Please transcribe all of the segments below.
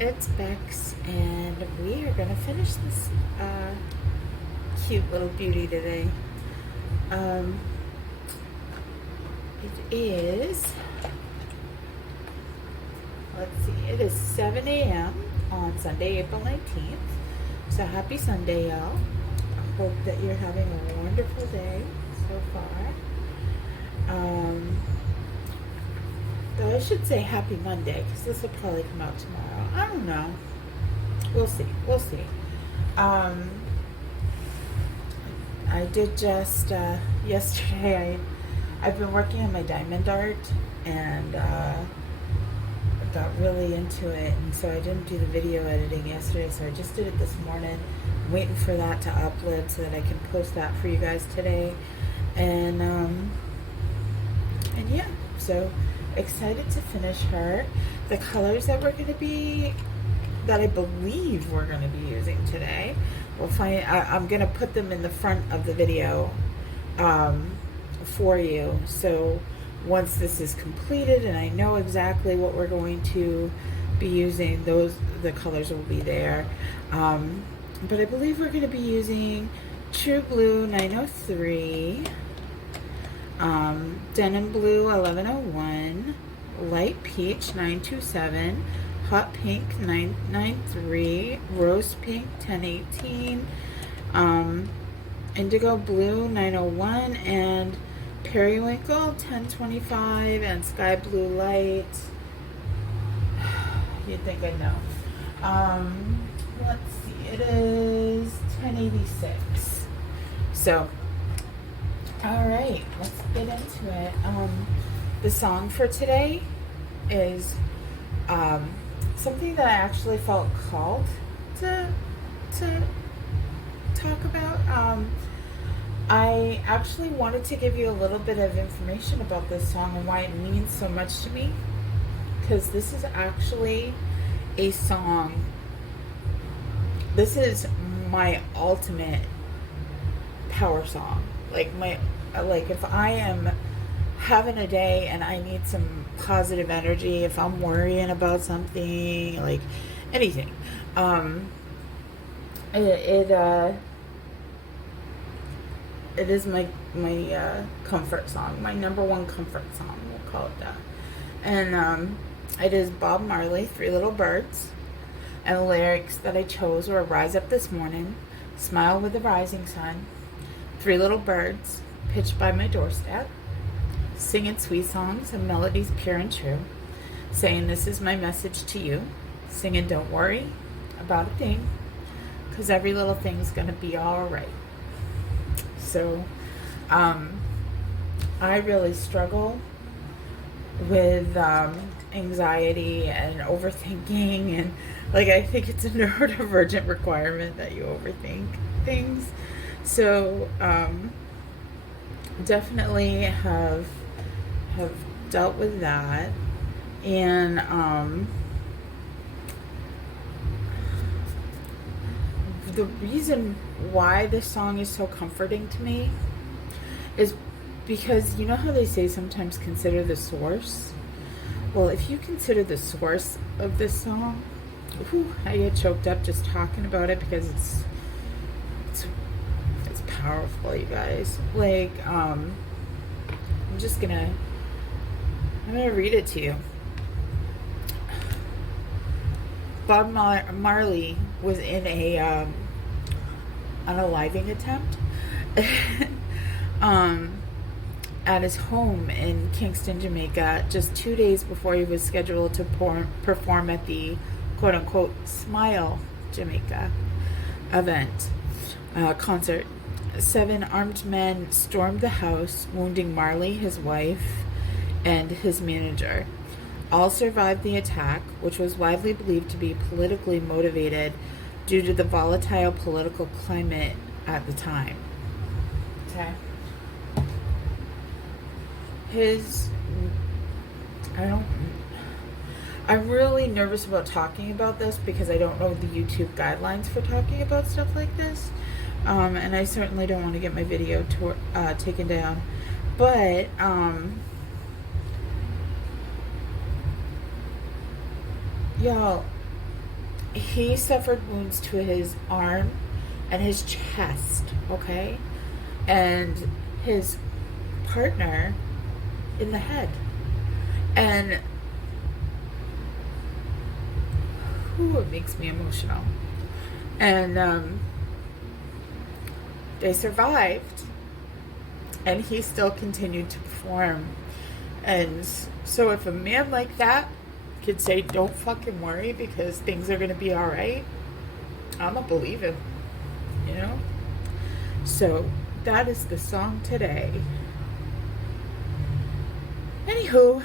It's Bex, and we are going to finish this cute little beauty today. Um, it is, let's see, it is 7 a.m. on Sunday, April 19th. So happy Sunday, y'all. I hope that you're having a wonderful day so far. Though I should say happy Monday, because this will probably come out tomorrow. I don't know. We'll see. We'll see. Um, I did just yesterday. I've been working on my diamond art and got really into it, and so I didn't do the video editing yesterday. So I just did it this morning. I'm waiting for that to upload so that I can post that for you guys today. And yeah, so excited to finish her. The colors that I believe we're going to be using today. We'll find. I'm going to put them in the front of the video for you. So once this is completed and I know exactly what we're going to be using, the colors will be there. But I believe we're going to be using True Blue 903, Denim Blue 1101, Light Peach 927, Hot Pink 993, Rose Pink 1018, Indigo Blue 901, and Periwinkle 1025, and Sky Blue Light. You'd think I'd know. Let's see, it is 1086. So, alright, let's get into it. The song for today is something that I actually felt called to talk about. I actually wanted to give you a little bit of information about this song and why it means so much to me, because this is actually a song. This is my ultimate power song. Like if I am having a day and I need some positive energy, if I'm worrying about something, like anything, it is my comfort song, my number one comfort song, we'll call it that. And it is Bob Marley, Three Little Birds, and the lyrics that I chose were "Rise up this morning, smile with the rising sun, three little birds pitched by my doorstep, singing sweet songs and melodies pure and true, saying this is my message to you, singing don't worry about a thing, 'cause every little thing's gonna be all right." So, I really struggle with anxiety and overthinking, and I think it's a neurodivergent requirement that you overthink things. So, definitely have dealt with that, and the reason why this song is so comforting to me is because you know how they say sometimes consider the source? Well, if you consider the source of this song, I get choked up just talking about it because it's powerful, you guys. I'm gonna read it to you. Bob Marley was in a unaliving attempt at his home in Kingston, Jamaica, just 2 days before he was scheduled to perform at the quote-unquote Smile Jamaica event concert. 7 armed men stormed the house, wounding Marley, his wife, and his manager. All survived the attack, which was widely believed to be politically motivated due to the volatile political climate at the time. Okay. I'm really nervous about talking about this because I don't know the YouTube guidelines for talking about stuff like this. And I certainly don't want to get my video taken down. But, y'all, he suffered wounds to his arm and his chest, okay? And his partner in the head. And it makes me emotional. And they survived, and he still continued to perform. And so if a man like that could say, don't fucking worry because things are going to be all right, I'm going to believe him, you know? So that is the song today. Anywho,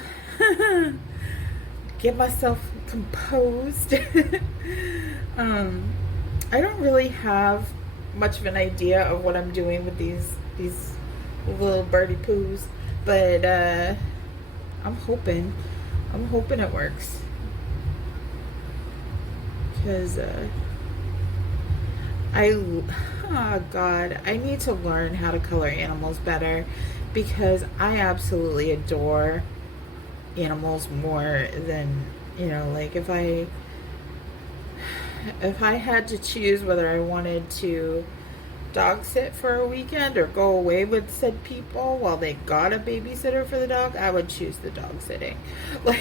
get myself composed. I don't really have much of an idea of what I'm doing with these little birdie poos, but I'm hoping it works, because oh God, I need to learn how to color animals better, because I absolutely adore animals more than, like if I had to choose whether I wanted to dog sit for a weekend or go away with said people while they got a babysitter for the dog, I would choose the dog sitting. Like,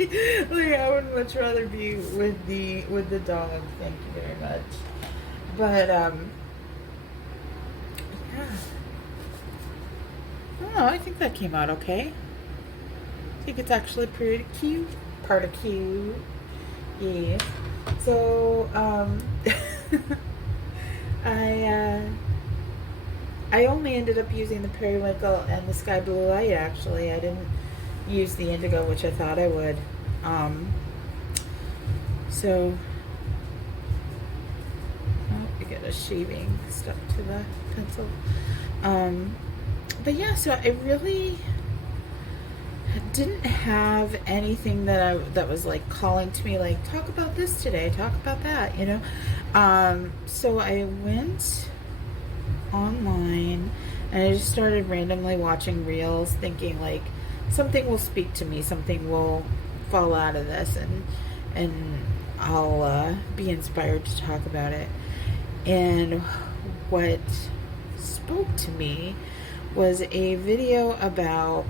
I would much rather be with the dog. Thank you very much. But yeah. I don't know, I think that came out okay. I think it's actually pretty cute. Part of cute. Yeah. So, I only ended up using the periwinkle and the sky blue light, actually. I didn't use the indigo, which I thought I would. So, you get a shaving stuck to the pencil. But yeah, so I really didn't have anything that was like calling to me, like, talk about this today, talk about that, so I went online and I just started randomly watching reels, thinking like something will speak to me, something will fall out of this, and I'll be inspired to talk about it. And what spoke to me was a video about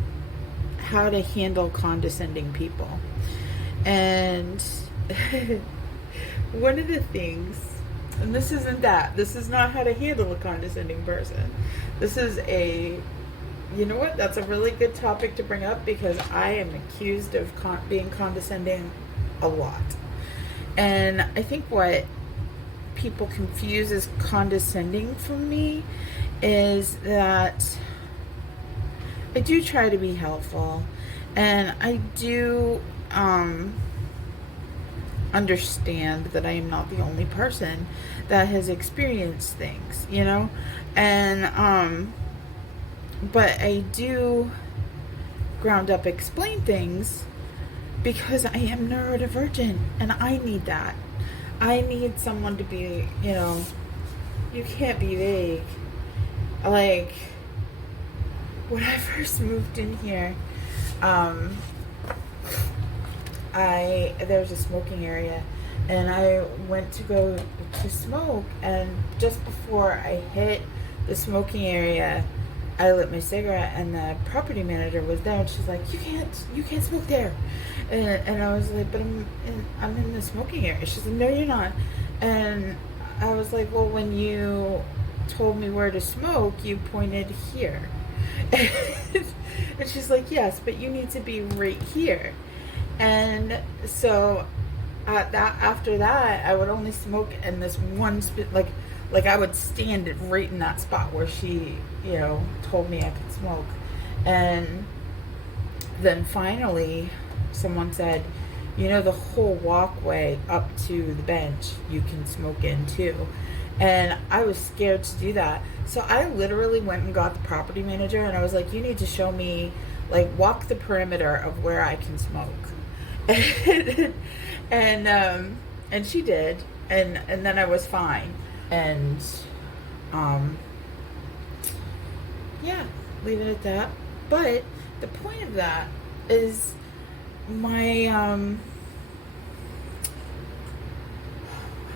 how to handle condescending people. And one of the things, and this is not how to handle a condescending person. This is you know what, that's a really good topic to bring up, because I am accused of being condescending a lot. And I think what people confuse as condescending from me is that I do try to be helpful, and I do understand that I am not the only person that has experienced things, and but I do ground up explain things, because I am neurodivergent, and I need that. I need someone to be, you can't be vague. Like, when I first moved in here, there was a smoking area, and I went to go to smoke, and just before I hit the smoking area, I lit my cigarette, and the property manager was there, and she's like, you can't smoke there. And I was like, but I'm in the smoking area. She's like, no, you're not. And I was like, well, when you told me where to smoke, you pointed here. And she's like, yes, but you need to be right here. And so after that, I would only smoke in this one like I would stand right in that spot where she, told me I could smoke. And then finally someone said, the whole walkway up to the bench you can smoke in too. And I was scared to do that. So I literally went and got the property manager, and I was like, you need to show me, like, walk the perimeter of where I can smoke. And she did. And then I was fine. And, yeah, leave it at that. But the point of that is my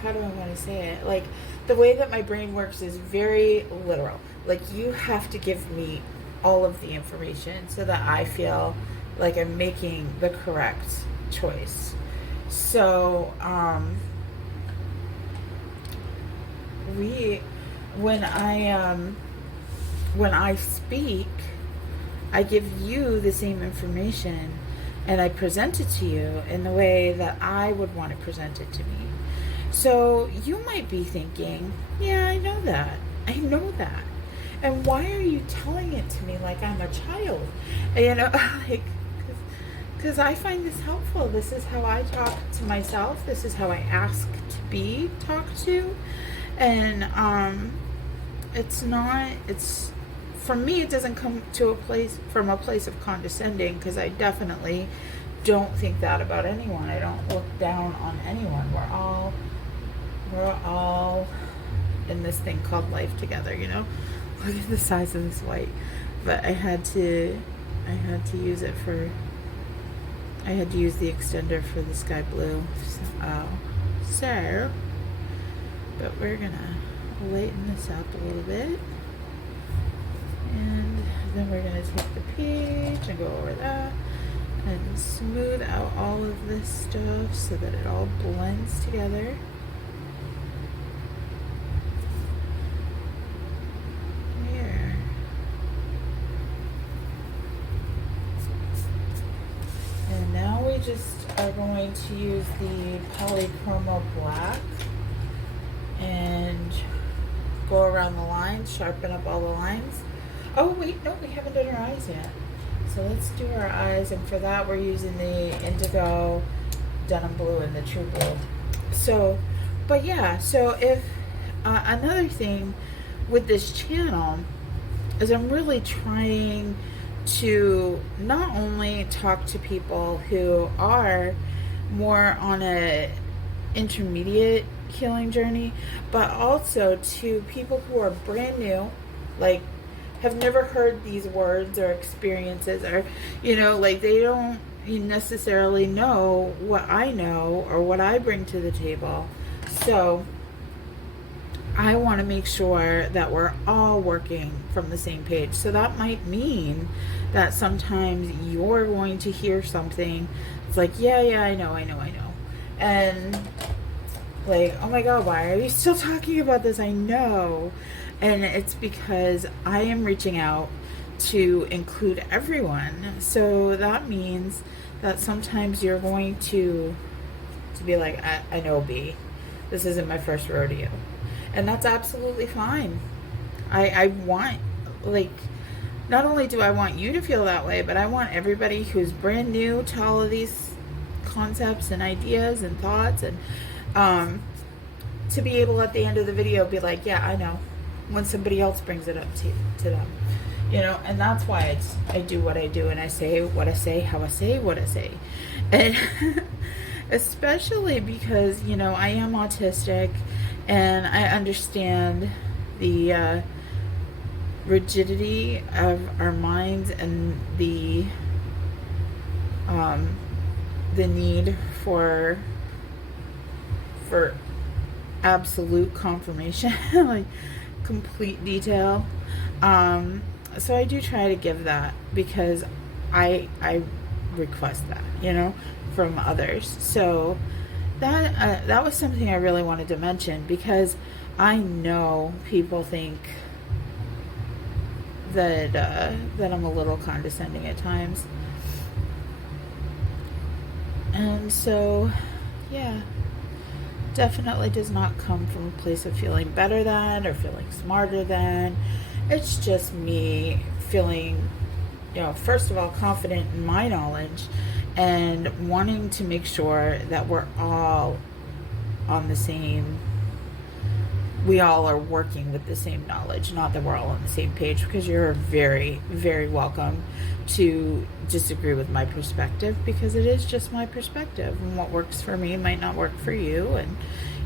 how do I want to say it? Like, the way that my brain works is very literal. Like, you have to give me all of the information so that I feel like I'm making the correct choice. So, we, when I speak, I give you the same information and I present it to you in the way that I would want to present it to me. So you might be thinking, yeah, I know that. I know that. And why are you telling it to me like I'm a child? You know, like, because I find this helpful. This is how I talk to myself. This is how I ask to be talked to. And for me, it doesn't come from a place of condescending, because I definitely don't think that about anyone. I don't look down on anyone. We're all in this thing called life together, you know. Look at the size of this white. But I had to use the extender for the sky blue. So but we're gonna lighten this up a little bit. And then we're going to take the page and go over that and smooth out all of this stuff so that it all blends together. There. And now we just are going to use the polychromo black and go around the lines, sharpen up all the lines. Oh, wait, no, we haven't done our eyes yet. So let's do our eyes, and for that we're using the indigo, denim blue, and the true blue. So, but yeah, so if, another thing with this channel is I'm really trying to not only talk to people who are more on a intermediate healing journey, but also to people who are brand new, like, have never heard these words or experiences, or, you know, like, they don't necessarily know what I know or what I bring to the table. So I want to make sure that we're all working from the same page. So that might mean that sometimes you're going to hear something. It's like, yeah, I know. And like, oh my God, why are you still talking about this? I know. And it's because I am reaching out to include everyone. So that means that sometimes you're going to be like, I know, B, this isn't my first rodeo. And that's absolutely fine. I want, like, not only do I want you to feel that way, but I want everybody who's brand new to all of these concepts and ideas and thoughts, and to be able at the end of the video be like, yeah, I know, when somebody else brings it up to them, you know. And that's why I do what I do, and I say what I say, how I say what I say. And especially because, you know, I am autistic, and I understand the rigidity of our minds, and the need for absolute confirmation, like complete detail. So I do try to give that, because I request that, you know, from others. So that was something I really wanted to mention, because I know people think that I'm a little condescending at times. And so, yeah, definitely does not come from a place of feeling better than or feeling smarter than. It's just me feeling, you know, first of all, confident in my knowledge, and wanting to make sure that we're all on the same, we all are working with the same knowledge, not that we're all on the same page, because you're very, very welcome to disagree with my perspective, because it is just my perspective, and what works for me might not work for you, and,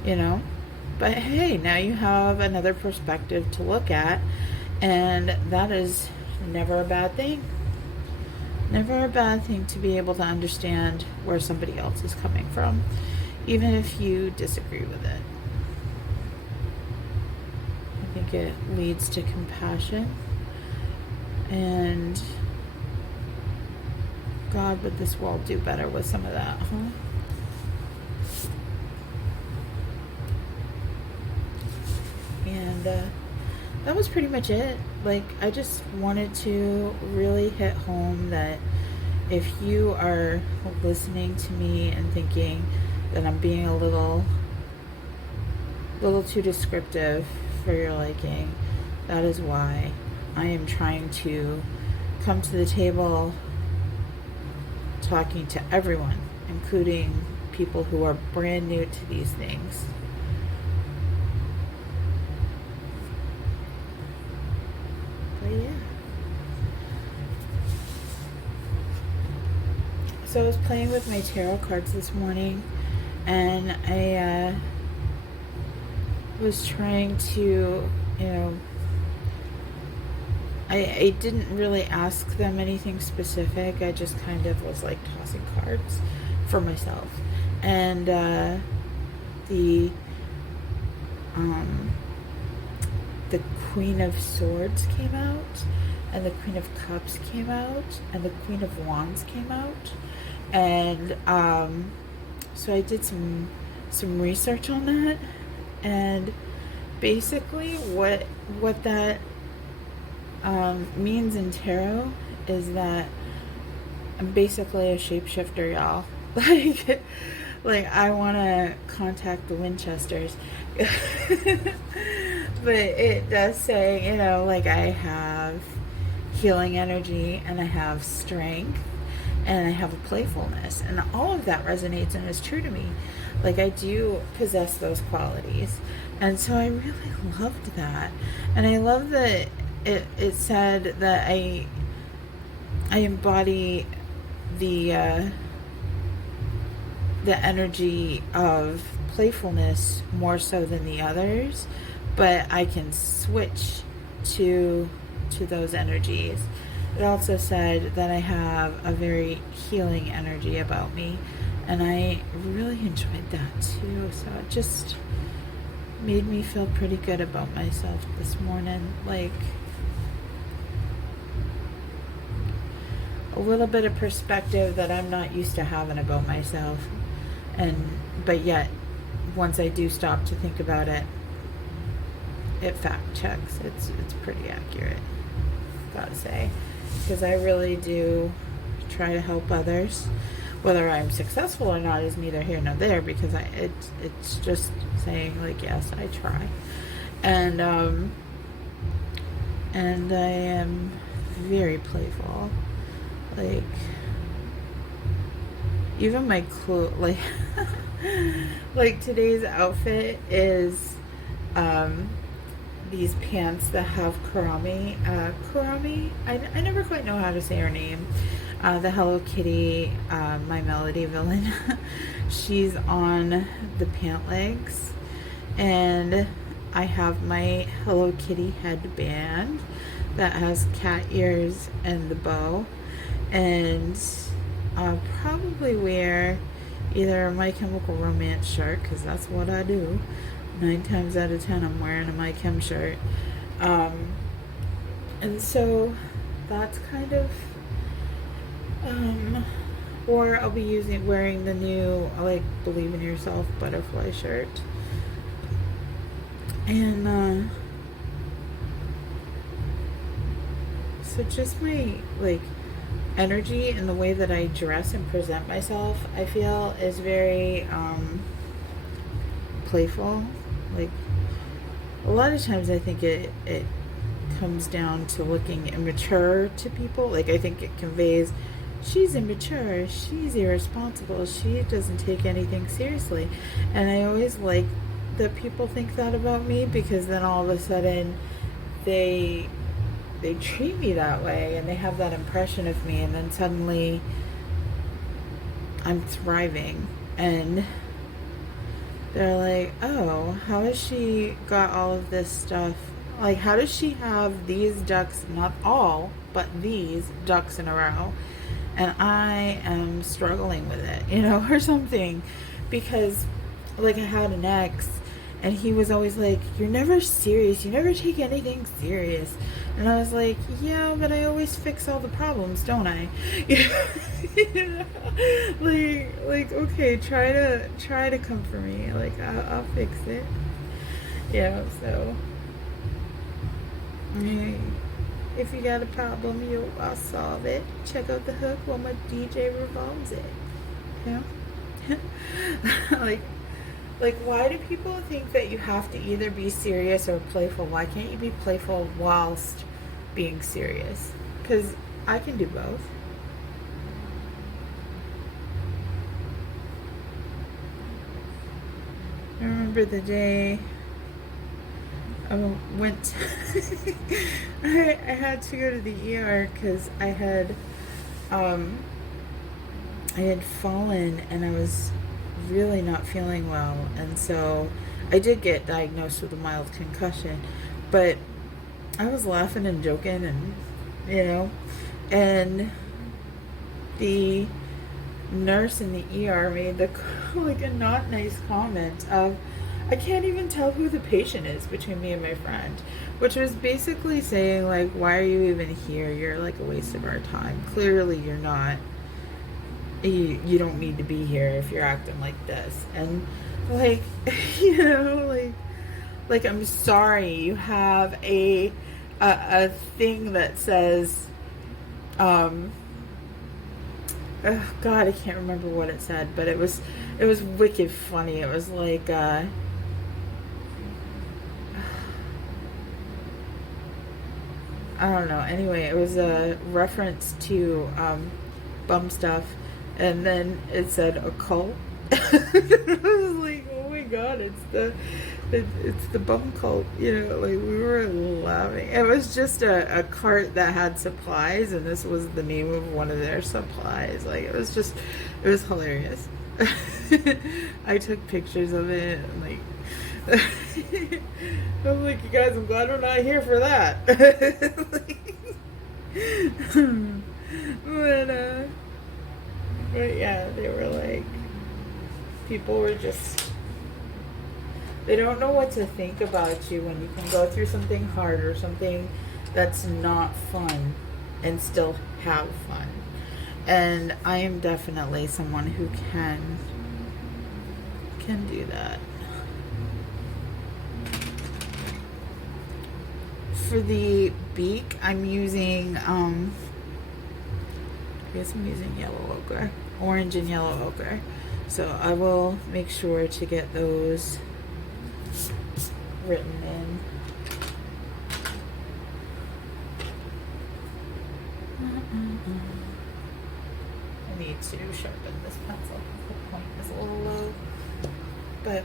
you know, but hey, now you have another perspective to look at, and that is never a bad thing. Never a bad thing to be able to understand where somebody else is coming from, even if you disagree with it. think it leads to compassion. And God, would this world do better with some of that, huh? And that was pretty much it. Like, I just wanted to really hit home that if you are listening to me and thinking that I'm being a little too descriptive for your liking, that is why. I am trying to come to the table talking to everyone, including people who are brand new to these things. But yeah. So I was playing with my tarot cards this morning, and I was trying to, I didn't really ask them anything specific. I just kind of was like tossing cards for myself. And the Queen of Swords came out, and the Queen of Cups came out, and the Queen of Wands came out. And so I did some research on that, and basically what that means in tarot is that I'm basically a shapeshifter, y'all. like I want to contact the Winchesters. But it does say, like I have healing energy, and I have strength, and I have a playfulness, and all of that resonates and is true to me. Like, I do possess those qualities, and so I really loved that. And I love that it said that I embody the energy of playfulness more so than the others, but I can switch to those energies. It also said that I have a very healing energy about me, and I really enjoyed that too. So it just made me feel pretty good about myself this morning. Like, a little bit of perspective that I'm not used to having about myself. But yet, once I do stop to think about it, it fact checks. It's pretty accurate, gotta say. Because I really do try to help others. Whether I'm successful or not is neither here nor there, because it's just saying, like, yes, I try. And I am very playful. Like, even my clothes, like today's outfit is these pants that have Kurami. I never quite know how to say her name. The Hello Kitty, my melody villain. She's on the pant legs, and I have my Hello Kitty headband that has cat ears and the bow. And I'll probably wear either a My Chemical Romance shirt, because that's what I do. 9 times out of 10 I'm wearing a My Chem shirt. And so that's kind of, or I'll be wearing the new, Believe in Yourself butterfly shirt. And so just my energy and the way that I dress and present myself, I feel, is very playful. Like, a lot of times I think it comes down to looking immature to people. Like, I think it conveys, she's immature, she's irresponsible, she doesn't take anything seriously. And I always like that people think that about me, because then all of a sudden they treat me that way, and they have that impression of me, and then suddenly I'm thriving, and they're like, oh, how has she got all of this stuff? Like, how does she have these ducks, not all, but these ducks in a row? And I am struggling with it, or something. Because, I had an ex, And he was always like, you're never serious. You never take anything serious. And I was like, yeah, but I always fix all the problems, don't I? Like, okay, try to come for me. Like, I'll fix it. Yeah, so if you got a problem, I'll solve it. Check out the hook while my DJ revolves it. You know? Like, why do people think that you have to either be serious or playful? Why can't you be playful whilst being serious? Because I can do both. I remember the day I went I had to go to the ER because I had fallen and I was really not feeling well, and so I did get diagnosed with a mild concussion, but I was laughing and joking, and and the nurse in the ER made like a not nice comment of, I can't even tell who the patient is between me and my friend, which was basically saying, like, why are you even here? You're like a waste of our time. Clearly you're not. You don't need to be here if you're acting like this. And like, like I'm sorry, you have a thing that says oh God, I can't remember what it said, but it was wicked funny. It was like I don't know. Anyway, it was a reference to bum stuff, and then it said occult. I was like, oh my God, it's the bum cult. Like, we were laughing. It was just a cart that had supplies, and this was the name of one of their supplies. Like, it was hilarious. I took pictures of it, and like, I'm like, you guys, I'm glad we're not here for that. But yeah, they were like, people were just, they don't know what to think about you when you can go through something hard or something that's not fun and still have fun. And I am definitely someone who can do that. For the beak, I'm using I guess I'm using yellow ochre, orange and yellow ochre. So I will make sure to get those written in. I need to sharpen this pencil. The point is a little low. But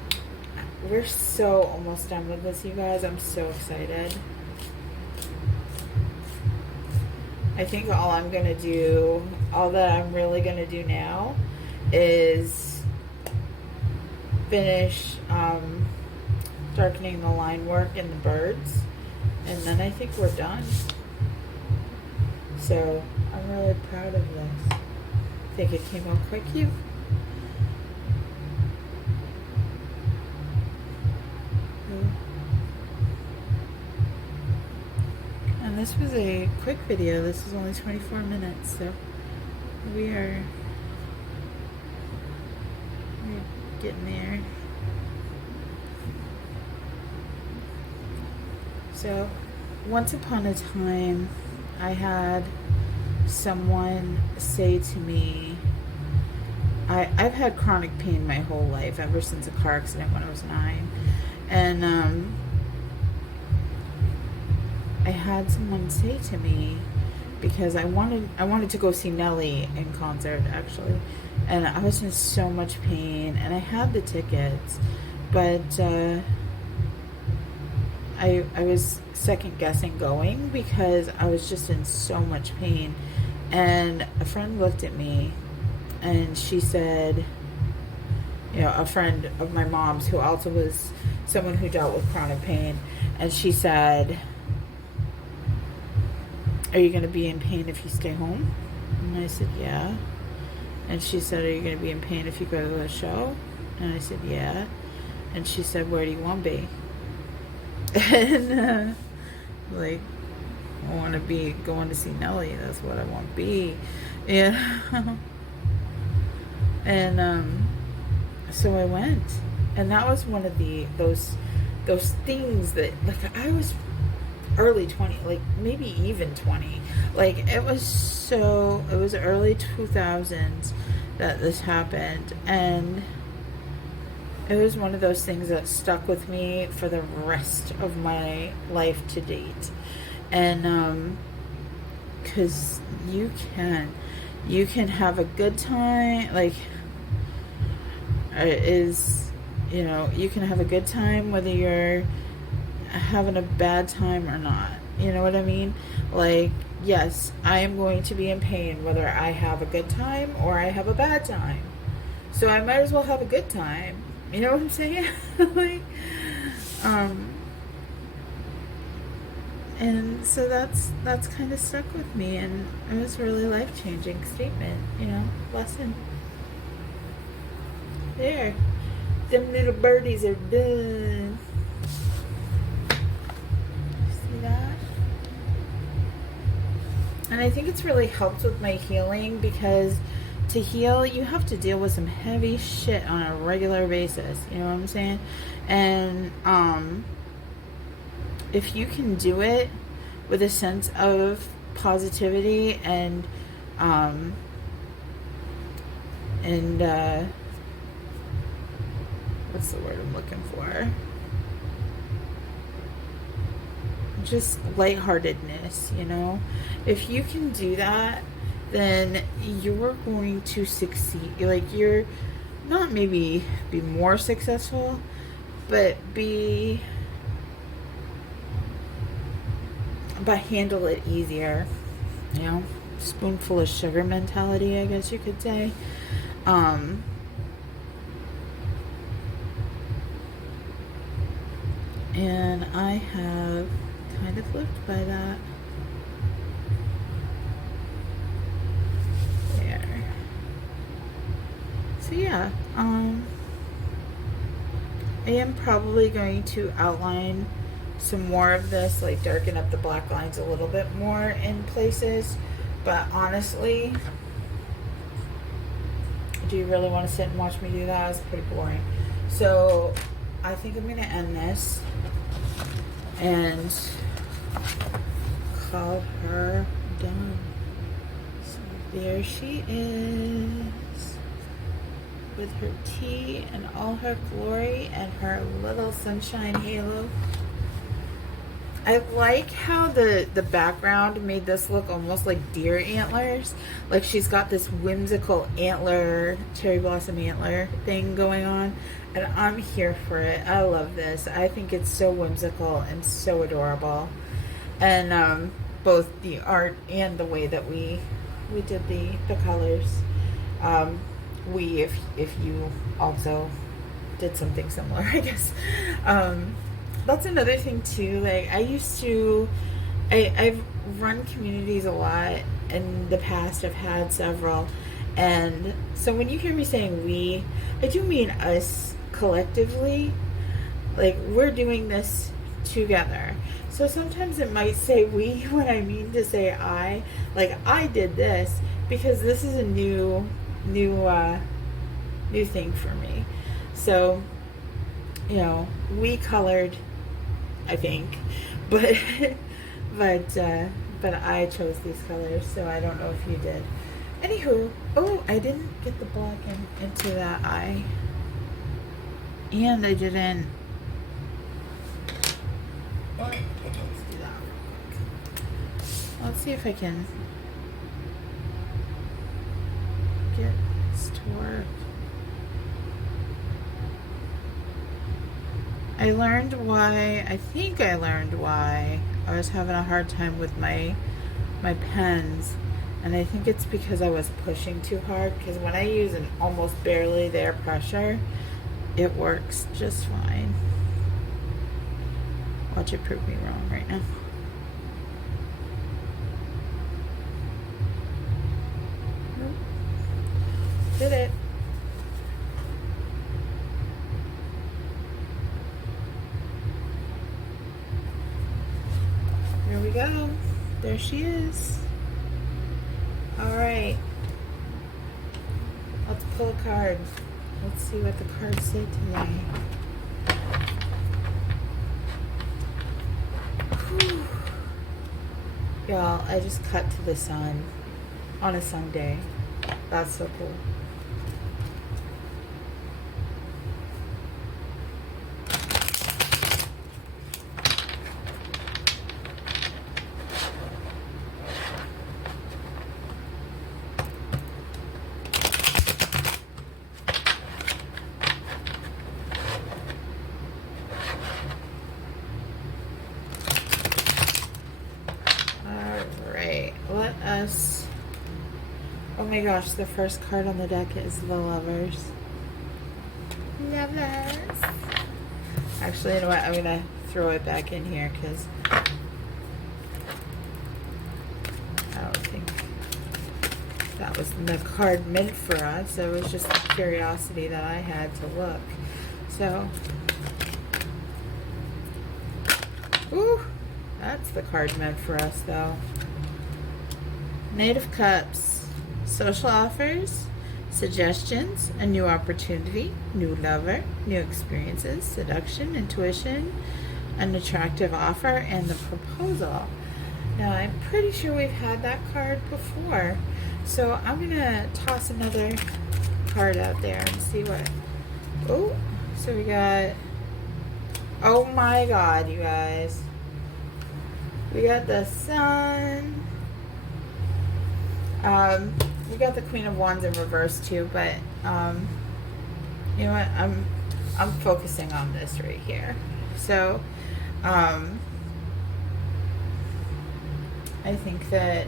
we're so almost done with this, you guys. I'm so excited. I think all that I'm really going to do now is finish darkening the line work in the birds, and then I think we're done. So I'm really proud of this. I think it came out quite cute. And this was a quick video. This was only 24 minutes, so we're getting there. So once upon a time, I had someone say to me, I've had chronic pain my whole life, ever since a car accident when I was 9. And I had someone say to me, because I wanted to go see Nelly in concert, actually, and I was in so much pain, and I had the tickets, but I was second guessing going because I was just in so much pain. And a friend looked at me and she said, a friend of my mom's who also was someone who dealt with chronic pain, and she said, are you going to be in pain if you stay home? And I said, yeah. And she said, are you going to be in pain if you go to the show? And I said, yeah. And she said, where do you want to be? And like, I want to be going to see Nellie. That's what I want to be. Yeah. And so I went, and that was one of those things that, like, I was early 20, like maybe even 20. Like, it was early 2000s that this happened, and it was one of those things that stuck with me for the rest of my life to date. And because you can have a good time, like, you can have a good time whether you're having a bad time or not. You know what I mean? Like, yes, I am going to be in pain whether I have a good time or I have a bad time. So I might as well have a good time. You know what I'm saying? Like, and so that's kind of stuck with me, and it was a really life-changing statement, lesson. There, them little birdies are done. See that? And I think it's really helped with my healing, because to heal, you have to deal with some heavy shit on a regular basis. You know what I'm saying? And if you can do it with a sense of positivity and what's the word I'm looking for? Just lightheartedness, If you can do that, then you're going to succeed. Like, you're not maybe be more successful, but handle it easier. Spoonful of sugar mentality, I guess you could say. And I have kind of lived by that. There. So yeah, I am probably going to outline some more of this, like darken up the black lines a little bit more in places. But honestly, do you really want to sit and watch me do that? It's pretty boring. So I think I'm going to end this and call her done. So there she is, with her tea and all her glory and her little sunshine halo. I like how the background made this look almost like deer antlers. Like, she's got this whimsical antler, cherry blossom antler thing going on. And I'm here for it. I love this. I think it's so whimsical and so adorable. And both the art and the way that we did the colors. If you also did something similar, I guess. That's another thing too. Like, I've run communities a lot in the past. I've had several, and so when you hear me saying we, I do mean us collectively. Like, we're doing this together. So sometimes it might say we when I mean to say I. Like, I did this because this is a new thing for me. So, we colored, I think, but I chose these colors, so I don't know if you did. Anywho, I didn't get the black into that eye, and I didn't. Let's do that real quick. Let's see if I can get this to work. I think I learned why I was having a hard time with my pens, and I think it's because I was pushing too hard, because when I use an almost barely there pressure, it works just fine. Watch it prove me wrong right now. Did it. there she is. All right. Let's pull a card. Let's see what the cards say today. Whew. Y'all, I just cut to the sun on a Sunday. That's so cool. Let us... Oh my gosh, the first card on the deck is the Lovers. Lovers. Actually, you know what? I'm going to throw it back in here because I don't think that was the card meant for us. It was just a curiosity that I had to look. So, ooh, that's the card meant for us though. Knight of Cups, social offers, suggestions, a new opportunity, new lover, new experiences, seduction, intuition, an attractive offer, and the proposal. Now, I'm pretty sure we've had that card before, so I'm going to toss another card out there and see what... Oh, so we got... Oh my god, you guys. We got the Sun... we got the Queen of Wands in reverse too, but you know what? I'm focusing on this right here. So, I think that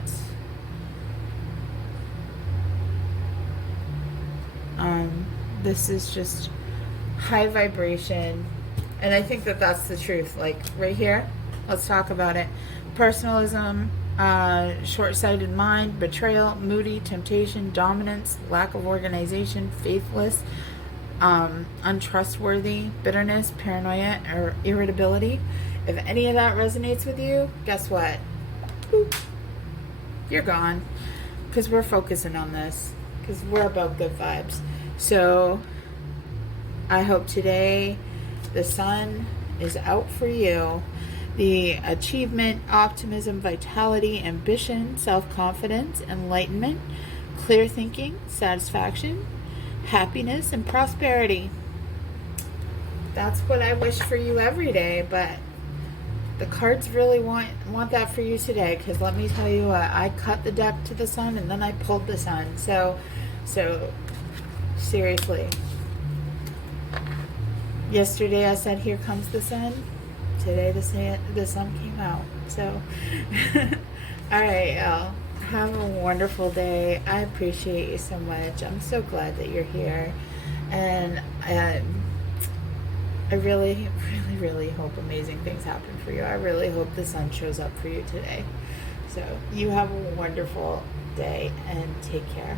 this is just high vibration, and I think that that's the truth. Like right here, let's talk about it. Personalism. Short-sighted mind, betrayal, moody, temptation, dominance, lack of organization, faithless, untrustworthy, bitterness, paranoia, or irritability. If any of that resonates with you, guess what? Boop. You're gone. Because we're focusing on this. Because we're about good vibes. So, I hope today the sun is out for you. The achievement, optimism, vitality, ambition, self-confidence, enlightenment, clear thinking, satisfaction, happiness, and prosperity. That's what I wish for you every day, but the cards really want that for you today, because let me tell you what, I cut the deck to the sun and then I pulled the sun. So seriously. Yesterday I said, here comes the sun. Today the sun came out. So, all right, y'all. Have a wonderful day. I appreciate you so much. I'm so glad that you're here. And I really, really, really hope amazing things happen for you. I really hope the sun shows up for you today. So, you have a wonderful day and take care.